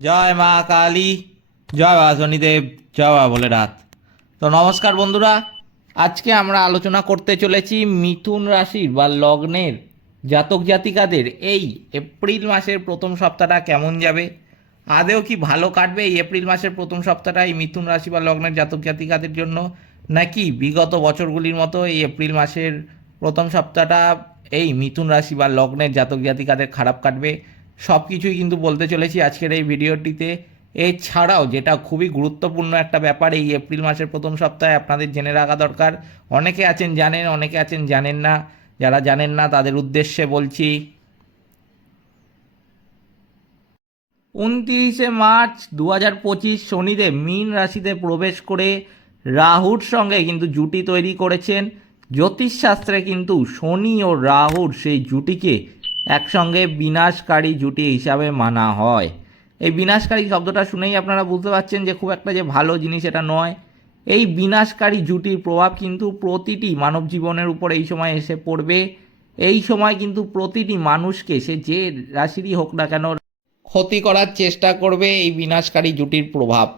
জয় মা কালী, জয় বাবা শনিদেব, জয় বাবা রাত তো নমস্কার বন্ধুরা, আজকে আমরা আলোচনা করতে চলেছি মিথুন রাশির বা লগ্নের জাতক জাতিকাদের এই এপ্রিল মাসের প্রথম সপ্তাহটা কেমন যাবে, আদেও কি ভালো কাটবে এই এপ্রিল মাসের প্রথম সপ্তাহটা এই মিথুন রাশি বা লগ্নের জাতক জাতিকাদের জন্য, নাকি বিগত বছরগুলির মতো এই এপ্রিল মাসের প্রথম সপ্তাহটা এই মিথুন রাশি বা লগ্নের জাতক জাতিকাদের খারাপ কাটবে? সব কিছুই কিন্তু বলতে চলেছি আজকের এই ভিডিওটিতে। এছাড়াও যেটা খুবই গুরুত্বপূর্ণ একটা ব্যাপার, এই এপ্রিল মাসের প্রথম সপ্তাহে আপনাদের জেনে রাখা দরকার। অনেকে আছেন জানেন, অনেকে আছেন জানেন না। যারা জানেন না, তাদের উদ্দেশ্যে বলছি, উনত্রিশে মার্চ দু হাজার পঁচিশ শনিদেব মীন রাশিতে প্রবেশ করে রাহুর সঙ্গে কিন্তু জুটি তৈরি করেছেন। জ্যোতিষশাস্ত্রে কিন্তু শনি ও রাহুর সেই জুটিকে একসঙ্গে বিনাশকারী জুটি হিসাবে মানা হয়। এই বিনাশকারী শব্দটা শুনেই আপনারা বুঝতে পারছেন যে খুব একটা যে ভালো জিনিস এটা নয়। এই বিনাশকারী জুটির প্রভাব কিন্তু প্রতিটি মানব জীবনের উপর এই সময় এসে পড়বে। এই সময় কিন্তু প্রতিটি মানুষকে, সে যে রাশিরই হোক না কেন, ক্ষতি করার চেষ্টা করবে এই বিনাশকারী জুটির প্রভাব।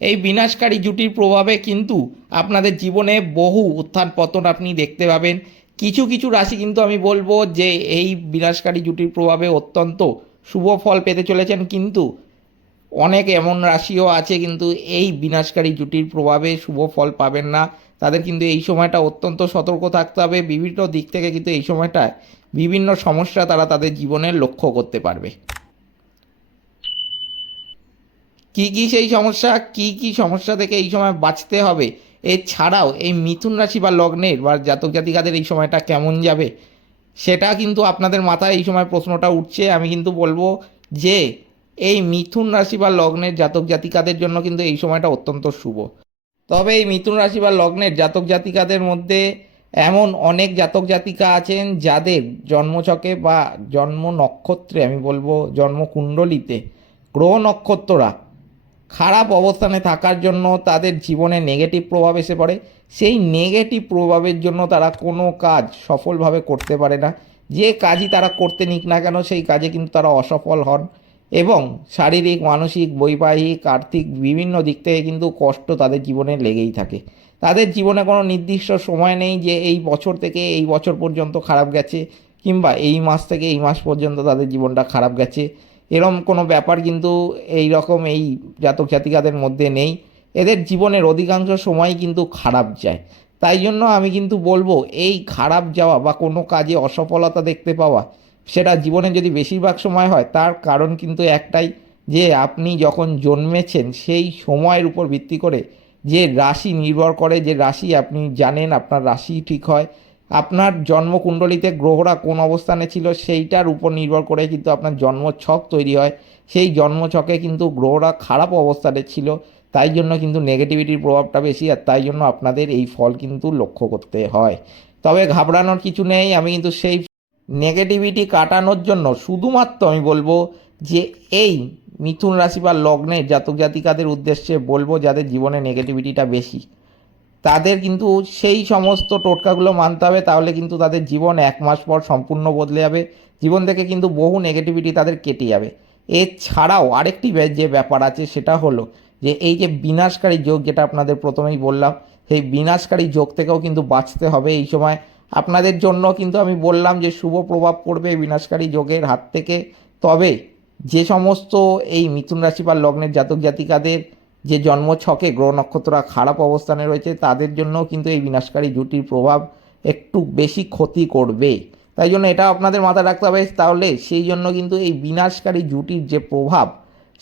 এই বিনাশকারী জুটির প্রভাবে কিন্তু আপনাদের জীবনে বহু উত্থান পতন আপনি দেখতে পাবেন। কিছু কিছু রাশি কিন্তু আমি বলব যে এই বিনাশকারী জুটির প্রভাবে অত্যন্ত শুভ ফল পেতে চলেছেন কিন্তু অনেক এমন রাশিও আছে কিন্তু এই বিনাশকারী জুটির প্রভাবে শুভ ফল পাবেন না। তাদের কিন্তু এই সময়টা অত্যন্ত সতর্ক থাকতে হবে। বিভিন্ন দিক থেকে কিন্তু এই সময়টায় বিভিন্ন সমস্যা তারা তাদের জীবনে লক্ষ্য করতে পারবে। কি কি সেই সমস্যা? কি কি সমস্যা থেকে এই সময় বাঁচতে হবে? এছাড়াও এই মিথুন রাশি বা লগ্নের বা জাতক জাতিকাদের এই সময়টা কেমন যাবে, সেটা কিন্তু আপনাদের মাথায় এই সময় প্রশ্নটা উঠছে। আমি কিন্তু বলব যে, এই মিথুন রাশি বা লগ্নের জাতক জাতিকাদের জন্য কিন্তু এই সময়টা অত্যন্ত শুভ। তবে এই মিথুন রাশি বা লগ্নের জাতক জাতিকাদের মধ্যে এমন অনেক জাতক জাতিকা আছেন যাদের জন্মছকে বা জন্ম নক্ষত্রে, আমি বলব জন্মকুণ্ডলিতে, গ্রহ নক্ষত্ররা খারাপ অবস্থানে থাকার জন্য তাদের জীবনে নেগেটিভ প্রভাব এসে পড়ে। সেই নেগেটিভ প্রভাবের জন্য তারা কোনো কাজ সফলভাবে করতে পারে না। যে কাজই তারা করতে নিক না কেন, সেই কাজে কিন্তু তারা অসফল হন এবং শারীরিক, মানসিক, বৈবাহিক, আর্থিক বিভিন্ন দিক থেকে কিন্তু কষ্ট তাদের জীবনে লেগেই থাকে। তাদের জীবনে কোনো নির্দিষ্ট সময় নেই যে এই বছর থেকে এই বছর পর্যন্ত খারাপ গেছে কিংবা এই মাস থেকে এই মাস পর্যন্ত তাদের জীবনটা খারাপ গেছে। এরম কোনো ব্যাপার কিন্তু এই রকম এই জাতক জাতিকাদের মধ্যে নেই। এদের জীবনের অধিকাংশ সময় কিন্তু খারাপ যায়। তাই জন্য আমি কিন্তু বলব, এই খারাপ যাওয়া বা কোনো কাজে অসফলতা দেখতে পাওয়া, সেটা জীবনে যদি বেশিরভাগ সময় হয়, তার কারণ কিন্তু একটাই যে আপনি যখন জন্মেছেন, সেই সময়ের উপর ভিত্তি করে যে রাশি নির্ভর করে, যে রাশি আপনি জানেন আপনার রাশি ঠিক হয় আপনার জন্মকুণ্ডলিতে গ্রহরা কোন অবস্থানে ছিল সেইটার উপর নির্ভর করে কিন্তু আপনার জন্মছক তৈরি হয়। সেই জন্মছকে কিন্তু গ্রহরা খারাপ অবস্থানে ছিল, তাই জন্য কিন্তু নেগেটিভিটির প্রভাবটা বেশি আর তাই জন্য আপনাদের এই ফল কিন্তু লক্ষ্য করতে হয়। তবে ঘাবড়ানোর কিছু নেই, আমি কিন্তু সেই নেগেটিভিটি কাটানোর জন্য শুধুমাত্র আমি বলব যে এই মিথুন রাশি বা লগ্নের জাতক জাতিকাদের উদ্দেশ্যে বলব যাদের জীবনে নেগেটিভিটিটা বেশি। তাদের কিন্তু সেই সমস্ত টোটকাগুলো মানতে হবে, তাহলে কিন্তু তাদের জীবন এক মাস পর সম্পূর্ণ বদলে যাবে। জীবন থেকে কিন্তু বহু নেগেটিভিটি তাদের কেটে যাবে। এছাড়াও আরেকটি যে ব্যাপার আছে, সেটা হলো যে এই যে বিনাশকারী যোগ যেটা আপনাদের প্রথমেই বললাম, সেই বিনাশকারী যোগ থেকেও কিন্তু বাঁচতে হবে এই সময়। আপনাদের জন্য কিন্তু আমি বললাম যে শুভ প্রভাব পড়বে বিনাশকারী যোগের হাত থেকে। তবে যে সমস্ত এই মিথুন রাশি বা লগ্নের জাতক জাতিকাদের যে জন্ম ছকে গ্রহ নক্ষত্ররা খারাপ অবস্থানে রয়েছে, তাদের জন্য কিন্তু এই বিনাশকারী জুটির প্রভাব একটু বেশি ক্ষতি করবে। তাই জন্য এটা আপনাদের মাথায় রাখতে হবে। তাহলে সেই জন্য কিন্তু এই বিনাশকারী জুটির যে প্রভাব,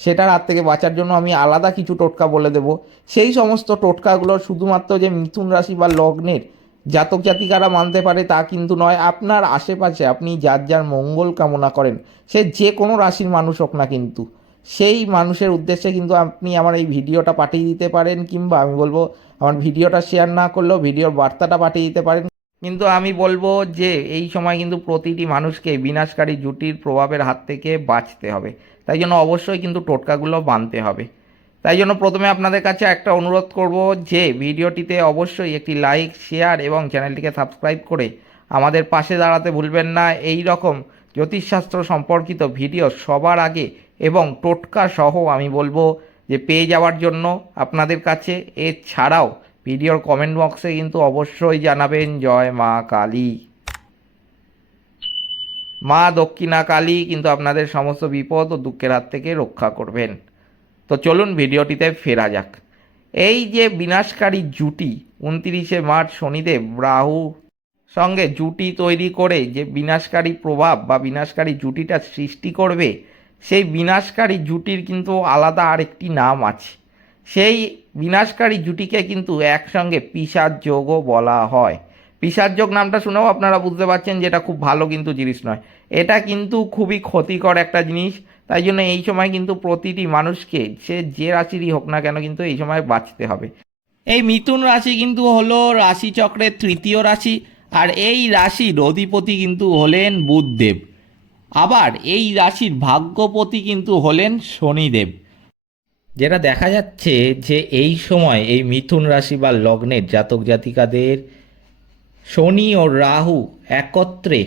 সেটার হাত থেকে বাঁচার জন্য আমি আলাদা কিছু টোটকা বলে দেব। সেই সমস্ত টোটকাগুলো শুধুমাত্র যে মিথুন রাশি বা লগ্নের জাতক জাতিকারা মানতে পারে তা কিন্তু নয়। আপনার আশেপাশে আপনি যার যার মঙ্গল কামনা করেন, সে যে কোনো রাশির মানুষ হোক না কিন্তু সেই মানুষের উদ্দেশ্যে কিন্তু আপনি আমার এই ভিডিওটা পাঠিয়ে দিতে পারেন, কিংবা আমি বলব আমার ভিডিওটা শেয়ার না করলেও ভিডিওর বার্তাটা পাঠিয়ে দিতে পারেন। কিন্তু আমি বলব যে, এই সময় কিন্তু প্রতিটি মানুষকে বিনাশকারী জুটির প্রভাবের হাত থেকে বাঁচতে হবে। তাই জন্য অবশ্যই কিন্তু টোটকাগুলো মানতে হবে। তাই জন্য প্রথমে আপনাদের কাছে একটা অনুরোধ করব যে, ভিডিওটিতে অবশ্যই একটি লাইক শেয়ার এবং চ্যানেলটিকে সাবস্ক্রাইব করে আমাদের পাশে দাঁড়াতে ভুলবেন না। এই রকম জ্যোতিষশাস্ত্র সম্পর্কিত ভিডিও সবার আগে এবং টোটকা সহ আমি বলব যে পেয়ে যাওয়ার জন্য আপনাদের কাছে, এছাড়াও ভিডিওর কমেন্ট বক্সে কিন্তু অবশ্যই জানাবেন, জয় মা কালী। মা দক্ষিণা কালী কিন্তু আপনাদের সমস্ত বিপদ ও দুঃখের হাত থেকে রক্ষা করবেন। তো চলুন ভিডিওটিতে ফেরা যাক। এই যে বিনাশকারী জুটি, উনতিরিশে মার্চ শনিদেব রাহু সঙ্গে জুটি তৈরি করে যে বিনাশকারী প্রভাব বা বিনাশকারী জুটিটা সৃষ্টি করবে সেই বিনাশকারী জুটির কিন্তু আলাদা আরেকটি নাম আছে। সেই বিনাশকারী জুটিকে কিন্তু একসঙ্গে পিসার যোগও বলা হয়। পিসার যোগ নামটা শুনেও আপনারা বুঝতে পারছেন যে এটা খুব ভালো কিন্তু জিনিস নয়। এটা কিন্তু খুবই ক্ষতিকর একটা জিনিস। তাই জন্য এই সময় কিন্তু প্রতিটি মানুষকে, সে যে রাশিরই হোক না কেন কিন্তু এই সময় বাঁচতে হবে। এই মিথুন রাশি কিন্তু হলো রাশিচক্রের তৃতীয় রাশি। আর এই রাশির অধিপতি কিন্তু হলেন বুধদেব। আবার এই রাশির ভাগ্যপতি কিন্তু হলেন শনিদেব। যেটা দেখা যাচ্ছে যে এই সময় এই মিথুন রাশি বা লগ্নের জাতক জাতিকাদের শনি ও রাহু একত্রে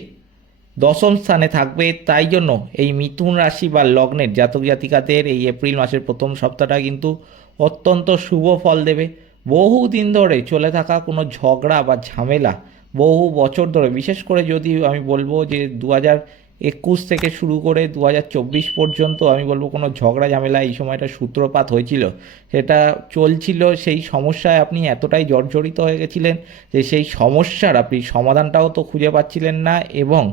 দশম স্থানে থাকবে। তাই জন্য এই মিথুন রাশি বা লগ্নের জাতক জাতিকাদের এই এপ্রিল মাসের প্রথম সপ্তাহটা কিন্তু অত্যন্ত শুভ ফল দেবে। বহু দিন ধরে চলে থাকা কোনো ঝগড়া বা ঝামেলা বহু বছর ধরে। বিশেষ করে যদি আমি বলব যে দু হাজার একুশ থেকে শুরু করে দু হাজার চব্বিশ পর্যন্ত আমি বলব কোনো ঝগড়া ঝামেলা, এই সময়টা সূত্রপাত হয়েছিল। সেটা চলছিল, সেই সমস্যায় আপনি এতটাই জর্জরিত হয়ে গেছিলেন যে সেই সমস্যার আপনি সমাধানটাও তো খুঁজে পাচ্ছিলেন না এবং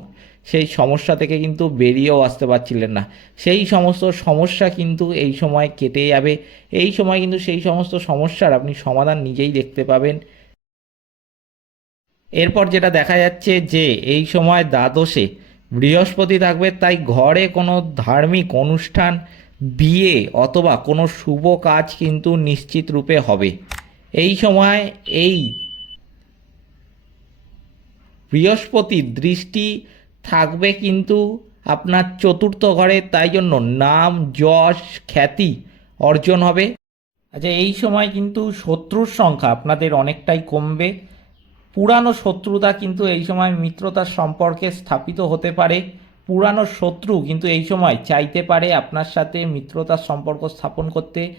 সেই সমস্যা থেকে কিন্তু বেরিয়েও আসতে পারছিলেন না। সেই সমস্ত সমস্যা কিন্তু এই সময় কেটে যাবে। এই সময় কিন্তু সেই সমস্ত সমস্যার আপনি সমাধান নিজেই দেখতে পাবেন। এরপর যেটা দেখা যাচ্ছে যে এই সময় দ্বাদশে বৃহস্পতি থাকবে, তাই ঘরে কোনো ধার্মিক অনুষ্ঠান, বিয়ে অথবা কোনো শুভ কাজ কিন্তু নিশ্চিত রূপে হবে। এই সময় এই বৃহস্পতির দৃষ্টি থাকবে কিন্তু আপনার চতুর্থ ঘরে, তাই জন্য নাম, যশ, খ্যাতি অর্জন হবে। আচ্ছা এই সময় কিন্তু শত্রুর সংখ্যা আপনাদের অনেকটাই কমবে। পুরানো শত্রুতা কিন্তু এই সময় মিত্রতার সম্পর্কে স্থাপিত হতে পারে। পুরানো শত্রু কিন্তু এই সময় চাইতে পারে আপনার সাথে মিত্রতার সম্পর্ক স্থাপন করতে।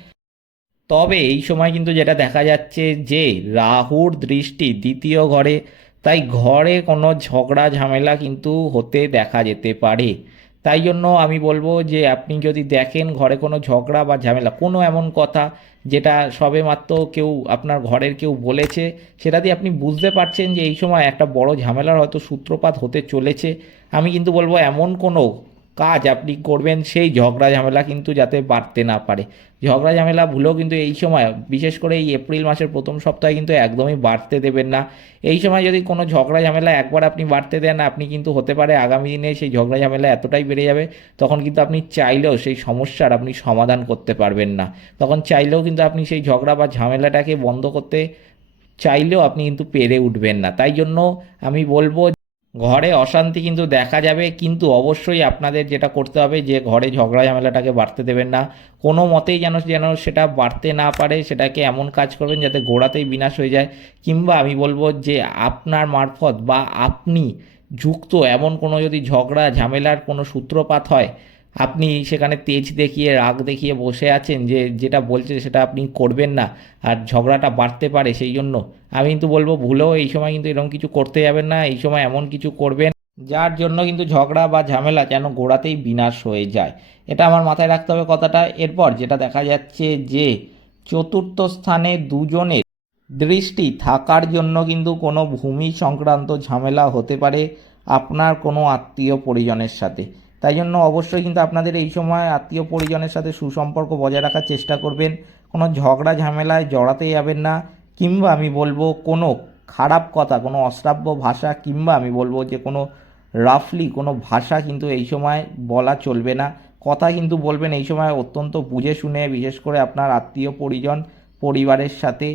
তবে এই সময় কিন্তু যেটা দেখা যাচ্ছে যে রাহুর দৃষ্টি দ্বিতীয় ঘরে, তাই ঘরে কোনো ঝগড়া ঝামেলা কিন্তু হতে দেখা যেতে পারে। তাই জন্য আমি বলব যে আপনি যদি দেখেন ঘরে কোনো ঝগড়া বা ঝামেলা, কোনো এমন কথা যেটা সবে মাত্র কেউ আপনার ঘরের কেউ বলেছে, সেটা দিয়ে আপনি বুঝতে পারছেন যে এই সময় একটা বড় ঝামেলার হয়তো সূত্রপাত হতে চলেছে। আমি কিন্তু বলব এমন কোনো কাজ আপনি করবেন সেই ঝগড়া ঝামেলা কিন্তু যাতে বাড়তে না পারে। ঝগড়া ঝামেলা ভুলেও কিন্তু এই সময়, বিশেষ করে এই এপ্রিল মাসের প্রথম সপ্তাহে কিন্তু একদমই বাড়তে দেবেন না। এই সময় যদি কোনো ঝগড়া ঝামেলা একবার আপনি বাড়তে দেন, আপনি কিন্তু হতে পারে আগামী দিনে সেই ঝগড়া ঝামেলা এতটাই বেড়ে যাবে, তখন কিন্তু আপনি চাইলেও সেই সমস্যার আপনি সমাধান করতে পারবেন না। তখন চাইলেও কিন্তু আপনি সেই ঝগড়া বা ঝামেলাটাকে বন্ধ করতে চাইলেও আপনি কিন্তু পেরে উঠবেন না। তাই জন্য আমি বলব ঘরে অশান্তি কিন্তু দেখা যাবে, কিন্তু অবশ্যই আপনাদের যেটা করতে হবে যে, ঘরে ঝগড়া ঝামেলাটাকে বাড়তে দেবেন না। কোনো মতেই যেন যেন সেটা বাড়তে না পারে, সেটাকে এমন কাজ করবেন যাতে গোড়াতেই বিনাশ হয়ে যায়। কিংবা আমি বলব যে, আপনার মারফত বা আপনি যুক্ত এমন কোনো যদি ঝগড়া ঝামেলার কোনো সূত্রপাত হয় আপনি সেখানে তেজ দেখিয়ে, রাগ দেখিয়ে বসে আছেন যে, যেটা বলছে সেটা আপনি করবেন না আর ঝগড়াটা বাড়তে পারে সেই জন্য। আমি কিন্তু বলব ভুলেও এই সময় কিন্তু এরকম কিছু করতে যাবেন না, এই সময় এমন কিছু করবেন যার জন্য কিন্তু ঝগড়া বা ঝামেলা যেন গোড়াতেই বিনাশ হয়ে যায়। এটা আমার মাথায় রাখতে হবে কথাটা। এরপর যেটা দেখা যাচ্ছে যে, চতুর্থ স্থানে দুজনের দৃষ্টি থাকার জন্য কিন্তু কোনো ভূমি সংক্রান্ত ঝামেলা হতে পারে। আপনার কোনো আত্মীয় পরিজনের সাথে। তাই জন্য অবশ্যই কিন্তু আপনাদের এই সময় আত্মীয় পরিজনের সাথে সুসম্পর্ক বজায় রাখার চেষ্টা করবেন। কোনো ঝগড়া, ঝামেলায় জড়াতে যাবেন না। কিংবা আমি বলব কোনো খারাপ কথা, কোনো অশ্রাব্য ভাষা কিংবা আমি বলব যে কোনো রাফলি, কোনো ভাষা কিন্তু এই সময় বলা চলবে না। কথা কিন্তু বলবেন এই সময় অত্যন্ত বুঝে শুনে, বিশেষ করে আপনার আত্মীয় পরিজন, পরিবারের সাথে।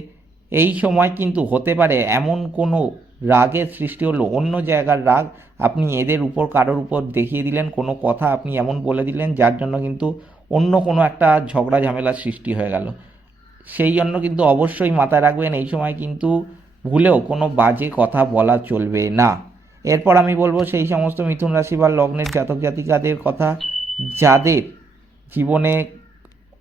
এই সময় কিন্তু হতে পারে এমন কোনো রাগের সৃষ্টি হলো। অন্য জায়গার রাগ আপনি এদের উপর, কারোর উপর দেখিয়ে দিলেন, কোনো কথা আপনি এমন বলে দিলেন, যার জন্য কিন্তু অন্য কোনো একটা ঝগড়া ঝামেলার সৃষ্টি হয়ে গেল। সেই জন্য কিন্তু অবশ্যই মাথায় রাখবেন, এই সময় কিন্তু ভুলেও কোনো বাজে কথা বলা চলবে না। এরপর আমি বলব, সেই সমস্ত মিথুন রাশি বা লগ্নের জাতক জাতিকাদের কথা, যাদের জীবনে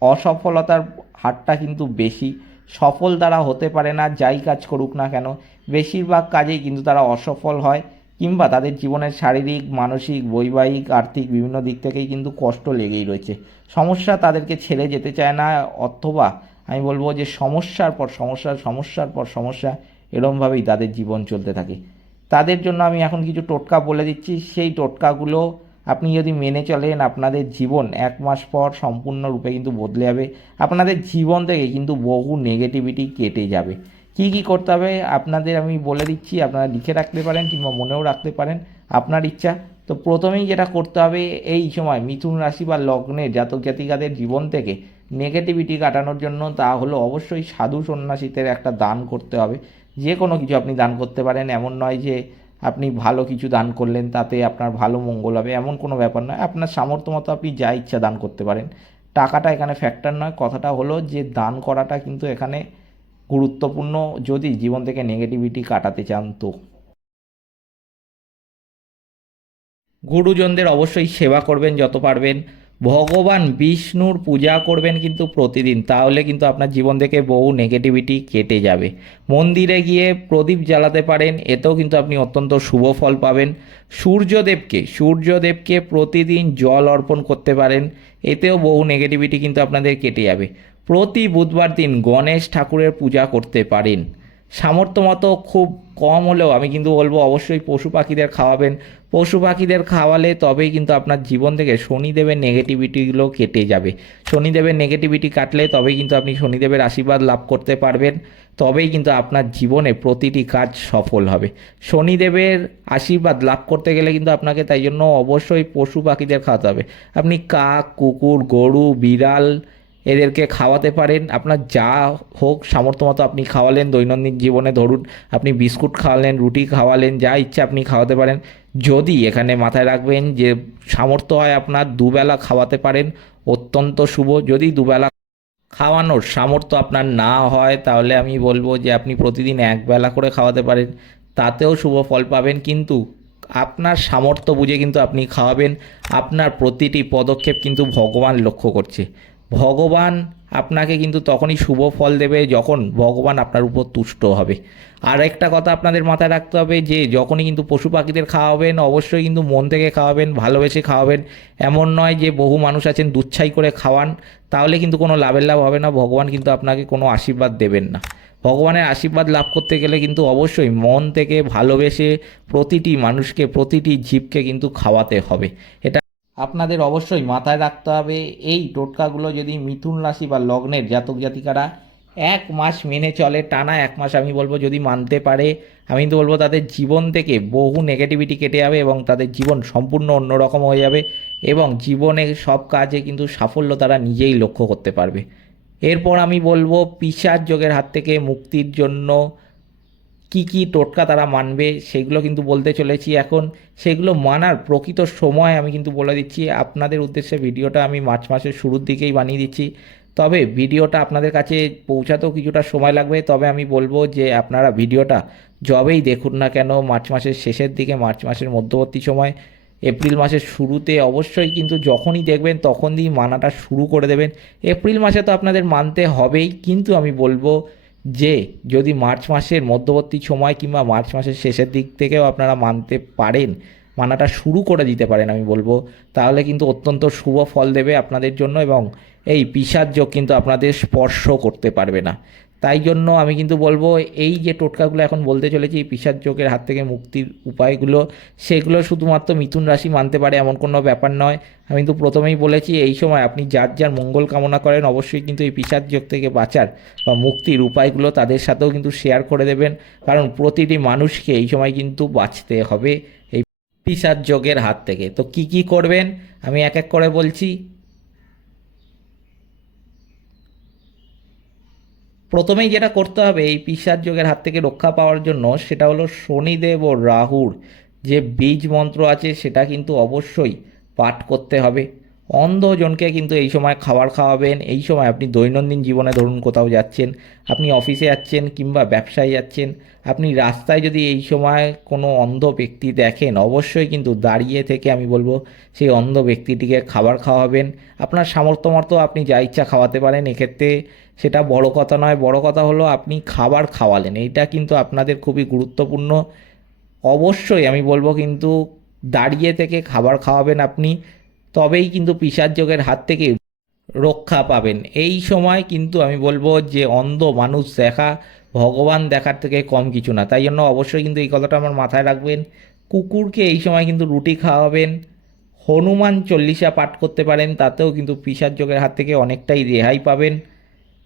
অসফলতার হারটা কিন্তু বেশি। সফল তারা হতে পারে না, যাই কাজ করুক না কেন, বেশিরভাগ কাজেই কিন্তু তারা অসফল হয়, কিংবা তাদের জীবনের শারীরিক, মানসিক, বৈবাহিক, আর্থিক বিভিন্ন দিক থেকেই কিন্তু কষ্ট লেগেই রয়েছে। সমস্যা তাদেরকে ছেড়ে যেতে চায় না, অথবা আমি বলব যে সমস্যার পর সমস্যা, সমস্যার পর সমস্যা, এরমভাবেই তাদের জীবন চলতে থাকে। তাদের জন্য আমি এখন কিছু টোটকা বলে দিচ্ছি। সেই টোটকাগুলো আপনি যদি মেনে চলেন আপনাদের জীবন এক মাস পর সম্পূর্ণরূপে কিন্তু বদলে যাবে। আপনাদের জীবন থেকে কিন্তু বহু নেগেটিভিটি কেটে যাবে। কি কি করতে হবে? আপনাদের আমি বলে দিচ্ছি, আপনারা লিখে রাখতে পারেন কিংবা মনেও রাখতে পারেন আপনার ইচ্ছা। তো প্রথমেই যেটা করতে হবে, এই সময় মিথুন রাশি বা লগ্নের জাতক জাতিকাদের জীবন থেকে নেগেটিভিটি কাটানোর জন্য তা হলো অবশ্যই সাধু সন্ন্যাসীদের একটা দান করতে হবে। যে কোনো কিছু আপনি দান করতে পারেন। এমন নয় যে আপনি ভালো কিছু দান করলেন, তাতে আপনার ভালো মঙ্গল হবে। এমন কোনো ব্যাপার নয়। আপনার সামর্থ্য মতো আপনি যা ইচ্ছা দান করতে পারেন। টাকাটা এখানে ফ্যাক্টর নয়। কথাটা হলো যে, দান করাটা কিন্তু এখানে গুরুত্বপূর্ণ যদি জীবন থেকে নেগেটিভিটি কাটাতে চান তো। গুরুজনদের অবশ্যই সেবা করবেন যত পারবেন। ভগবান বিষ্ণুর পূজা করবেন কিন্তু প্রতিদিন, তাহলে কিন্তু আপনার জীবন থেকে বহু নেগেটিভিটি কেটে যাবে। মন্দিরে গিয়ে প্রদীপ জ্বালাতে পারেন, এতেও কিন্তু আপনি অত্যন্ত শুভ ফল পাবেন। সূর্যদেবকে সূর্যদেবকে প্রতিদিন জল অর্পণ করতে পারেন, এতেও বহু নেগেটিভিটি কিন্তু আপনাদের কেটে যাবে। প্রতি বুধবার দিন গণেশ ঠাকুরের পূজা করতে পারেন। সামর্থ্য মতো খুব কম হলেও আমি কিন্তু বলব অবশ্যই পশু পাখিদের খাওয়াবেন। পশু পাখিদের খাওয়ালে তবেই কিন্তু আপনার জীবন থেকে শনিদেবের নেগেটিভিটিগুলো কেটে যাবে। শনিদেবের নেগেটিভিটি কাটলে তবেই কিন্তু আপনি শনিদেবের আশীর্বাদ লাভ করতে পারবেন। তবেই কিন্তু আপনার জীবনে প্রতিটি কাজ সফল হবে। শনিদেবের আশীর্বাদ লাভ করতে গেলে কিন্তু আপনাকে তাই জন্য অবশ্যই পশু পাখিদের খাওয়াতে হবে। আপনি কাক, কুকুর, গরু, বিড়াল এদেরকে খাওয়াতে পারেন। আপনার যা হোক সামর্থ্য মতো আপনি খাওয়ালেন, দৈনন্দিন জীবনে ধরুন আপনি বিস্কুট খাওয়ালেন, রুটি খাওয়ালেন, যা ইচ্ছে আপনি খাওয়াতে পারেন। যদি এখানে মাথায় রাখবেন যে সামর্থ্য হয় আপনার, দুবেলা খাওয়াতে পারেন, অত্যন্ত শুভ। যদি দুবেলা খাওয়ানোর সামর্থ্য আপনার না হয়, তাহলে আমি বলব যে আপনি প্রতিদিন একবেলা করে খাওয়াতে পারেন। তাতেও শুভ ফল পাবেন, কিন্তু আপনার সামর্থ্য বুঝে কিন্তু আপনি খাওয়াবেন। আপনার প্রতিটি পদক্ষেপ কিন্তু ভগবান লক্ষ্য করছে। ভগবান আপনাকে কিন্তু তখনই শুভ ফল দেবে যখন ভগবান আপনার উপর তুষ্ট হবে। আর একটা কথা আপনাদের মাথায় রাখতে হবে যে, যখনই কিন্তু পশু পাখিদের খাওয়াবেন, অবশ্যই কিন্তু মন থেকে খাওয়াবেন, ভালোবেসে খাওয়াবেন। এমন নয় যে, বহু মানুষ আছেন দুচ্ছাই করে খাওয়ান, তাহলে কিন্তু কোনো লাভের লাভ হবে না, ভগবান কিন্তু আপনাকে কোনো আশীর্বাদ দেবেন না। ভগবানের আশীর্বাদ লাভ করতে গেলে কিন্তু অবশ্যই মন থেকে ভালোবেসে প্রতিটি মানুষকে, প্রতিটি জীবকে কিন্তু খাওয়াতে হবে। এটা আপনাদের অবশ্যই মাথায় রাখতে হবে, এই টোটকাগুলো যদি মিথুন রাশি বা লগ্নের জাতক জাতিকারা এক মাস মেনে চলে, টানা এক মাস আমি বলব যদি মানতে পারে, আমি কিন্তু বলব তাদের জীবন থেকে বহু নেগেটিভিটি কেটে যাবে এবং তাদের জীবন সম্পূর্ণ অন্যরকম হয়ে যাবে এবং জীবনে সব কাজে কিন্তু সাফল্য তারা নিজেই লক্ষ্য করতে পারবে। এরপর আমি বলব, পিসার যোগের হাত থেকে মুক্তির জন্য কি কি টোটকা তারা মানবে সেগুলো কিন্তু বলতে চলেছি এখন। সেগুলো মানার প্রকৃত সময় আমি কিন্তু বলে দিচ্ছি। আপনাদের উদ্দেশ্যে ভিডিওটা আমি মার্চ মাসের শুরুর দিকেই বানিয়ে দিচ্ছি। তবে ভিডিওটা আপনাদের কাছে পৌঁছাতেও কিছুটা সময় লাগবে। তবে আমি বলব যে আপনারা ভিডিওটা যবেই দেখুন না কেন, মার্চ মাসের শেষের দিকে, মার্চ মাসের মধ্যবর্তী সময়, এপ্রিল মাসের শুরুতে অবশ্যই কিন্তু যখনই দেখবেন তখন দিয়ে মানাটা শুরু করে দেবেন। এপ্রিল মাসে তো আপনাদের মানতে হবেই। কিন্তু আমি বলব যে যদি মার্চ মাসের মধ্যবর্তী সময় কিংবা মার্চ মাসের শেষের দিক থেকেও আপনারা মানতে পারেন, মানাটা শুরু করে দিতে পারেন আমি বলব, তাহলে কিন্তু অত্যন্ত শুভ ফল দেবে আপনাদের জন্য এবং এই পিসার যোগ কিন্তু আপনাদের স্পর্শ করতে পারবে না। তাই জন্য আমি কিন্তু বলব, এই যে টোটকাগুলো এখন বলতে চলেছি, এই পিসার যোগের হাত থেকে মুক্তির উপায়গুলো, সেগুলো শুধুমাত্র মিথুন রাশি মানতে পারে এমন কোনো ব্যাপার নয়। আমি কিন্তু প্রথমেই বলেছি, এই সময় আপনি যার যার মঙ্গল কামনা করেন, অবশ্যই কিন্তু এই পিসার যোগ থেকে বাঁচার বা মুক্তির উপায়গুলো তাদের সাথেও কিন্তু শেয়ার করে দেবেন। কারণ প্রতিটি মানুষকে এই সময় কিন্তু বাঁচতে হবে এই পিসার যোগের হাত থেকে। তো কি কি করবেন? আমি এক এক করে বলছি। প্রথমেই যেটা করতে হবে এই পিসার যোগের হাত থেকে রক্ষা পাওয়ার জন্য, সেটা হলো শনিদেব ও রাহুর যে বীজ মন্ত্র আছে, সেটা কিন্তু অবশ্যই পাঠ করতে হবে। অন্ধজনকে কিন্তু এই সময় খাবার খাওয়াবেন, এই সময় আপনি দৈনন্দিন জীবনে ধরুন কোথাও যাচ্ছেন, আপনি অফিসে যাচ্ছেন কিংবা ব্যবসায় যাচ্ছেন, আপনি রাস্তায় যদি এই সময় কোনো অন্ধ ব্যক্তি দেখেন, অবশ্যই কিন্তু দাঁড়িয়ে থেকে আমি বলব সেই অন্ধ ব্যক্তিটিকে খাবার খাওয়াবেন। আপনার সামর্থ্য মতো আপনি যা ইচ্ছা খাওয়াতে পারেন, এক্ষেত্রে সেটা বড় কথা নয়, বড় কথা হলো আপনি খাবার খাওয়ালেন, এইটা কিন্তু আপনাদের খুবই গুরুত্বপূর্ণ। অবশ্যই আমি বলব কিন্তু দাঁড়িয়ে থেকে খাবার খাওয়াবেন আপনি তবেই কিন্তু পিসার যোগের হাত থেকে রক্ষা পাবেন। এই সময় কিন্তু আমি বলব যে অন্ধ মানুষ দেখা, ভগবান দেখার থেকে কম কিছু না। তাই জন্য অবশ্যই কিন্তু এই কথাটা আমার মাথায় রাখবেন। কুকুরকে এই সময় কিন্তু রুটি খাওয়াবেন, হনুমান চল্লিশা পাঠ করতে পারেন, তাতেও কিন্তু পিসার যোগের হাত থেকে অনেকটাই রেহাই পাবেন।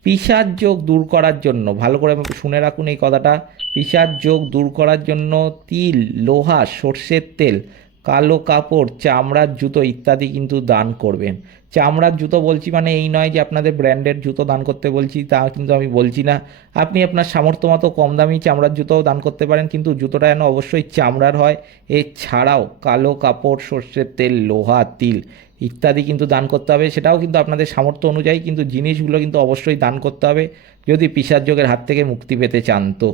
পিসার যোগ দূর করার জন্য, ভালো করে শুনে রাখুন এই কথাটা, পিসার যোগ দূর করার জন্য তিল, লোহা, সর্ষের তেল কালো কাপড়, চামড়ার জুতো ইত্যাদি কিন্তু দান করবেন। চামড়ার জুতো বলছি মানে এই নয় যে আপনাদের ব্র্যান্ডের জুতো দান করতে বলছি, তা কিন্তু আমি বলছি না। আপনি আপনার সামর্থ্য মতো কম দামি চামড়ার জুতোও দান করতে পারেন, কিন্তু জুতোটা যেন অবশ্যই চামড়ার হয়। এছাড়াও কালো কাপড়, সর্ষের তেল, লোহা, তিল ইত্যাদি কিন্তু দান করতে হবে। সেটাও কিন্তু আপনাদের সামর্থ্য অনুযায়ী কিন্তু জিনিসগুলো কিন্তু অবশ্যই দান করতে হবে, যদি পিসার যোগের হাত থেকে মুক্তি পেতে চান তো।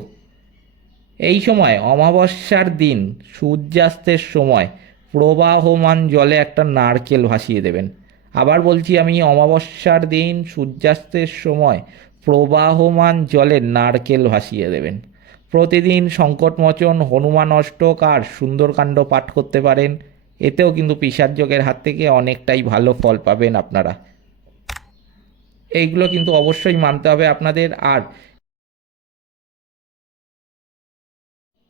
এই সময় অমাবস্যার দিন, সূর্যাস্তের সময় প্রবাহমান জলে একটা নারকেল ভাসিয়ে দেবেন। আবার বলছি আমি, অমাবস্যার দিন সূর্যাস্তের সময় প্রবাহমান জলে নারকেল ভাসিয়ে দেবেন। প্রতিদিন সংকটমোচন, হনুমান অষ্টক আর সুন্দরকাণ্ড পাঠ করতে পারেন। এতেও কিন্তু পিসার যোগের হাত থেকে অনেকটাই ভালো ফল পাবেন আপনারা। এইগুলো কিন্তু অবশ্যই মানতে হবে আপনাদের। আর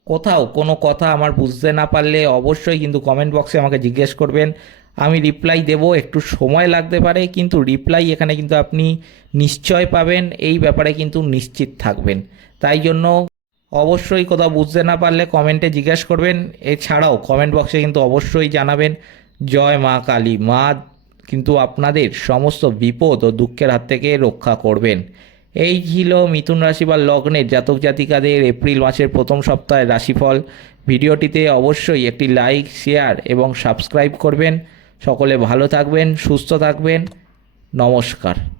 কোথাও কোনো কথা আমার বুঝতে না পারলে অবশ্যই কিন্তু কমেন্ট বক্সে আমাকে জিজ্ঞেস করবেন। আমি রিপ্লাই দেব, একটু সময় লাগতে পারে, কিন্তু রিপ্লাই এখানে কিন্তু আপনি নিশ্চয় পাবেন, এই ব্যাপারে কিন্তু নিশ্চিত থাকবেন। তাই জন্য অবশ্যই কোথাও বুঝতে না পারলে কমেন্টে জিজ্ঞেস করবেন। এছাড়াও কমেন্ট বক্সে কিন্তু অবশ্যই জানাবেন, জয় মা কালী, মা কিন্তু আপনাদের সমস্ত বিপদ ও দুঃখের হাত থেকে রক্ষা করবেন। এই ছিল মিথুন রাশি বা লগ্নের জাতক জাতিকাদের এপ্রিল মাসের প্রথম সপ্তাহের রাশিফল। ভিডিওটিতে অবশ্যই একটি লাইক, শেয়ার এবং সাবস্ক্রাইব করবেন। সকলে ভালো থাকবেন, সুস্থ থাকবেন। নমস্কার।